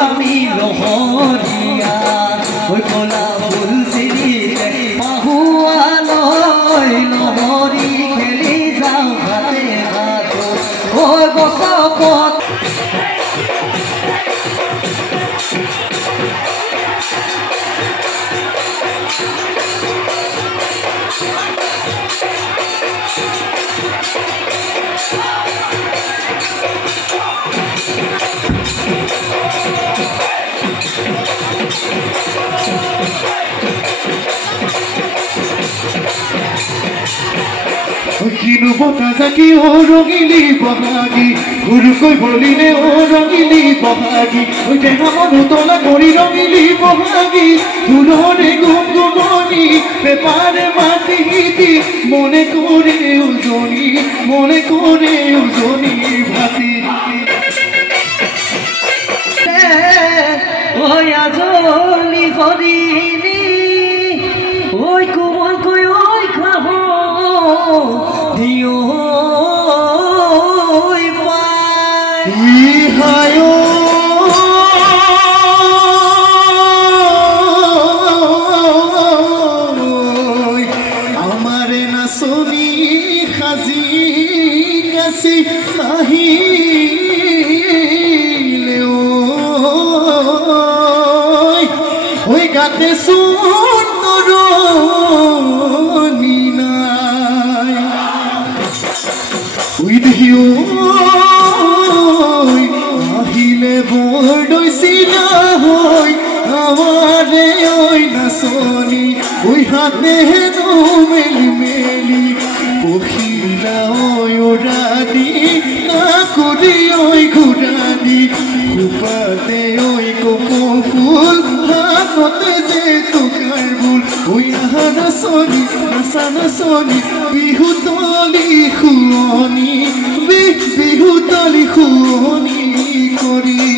আমি লহৰিয়া ওই কলা ফুল চিৰিতে পাহুৱা লৈ লহৰি খেলি যাওঁ ঘাটে ঘাটো ঐ গছপত কিনো বতা জাকি ও ৰঙিলি বহাগী গুৰুকৈ বলিলে ও ৰঙিলি বহাগী ঐ টেঙা মন উতলা কৰি ৰঙিলি বহাগী ফুলৰে গুমগুমনি পেপাৰে মাটি দি মনে কৰে উজনি ভাতি ঐ আজলি হৰিণী ঐ কোমলকৈ ঐ খাব দিও আমারে নাচনি সাজি গাছি আহিলে ওই গাতে সুন্দর ওই দেখিও আহিলে বড়ইছিলা হই আমারে ওই নাচনি ওই হাতে মেলি পখিলা ওই ওরাদি না করি ওই ঘুরাদি কুপাতে ওই কোপো ফুল হাতে যে তোকার ভুল ওই নাচনি নাচনি বিহুতলি খুৱনি কৰি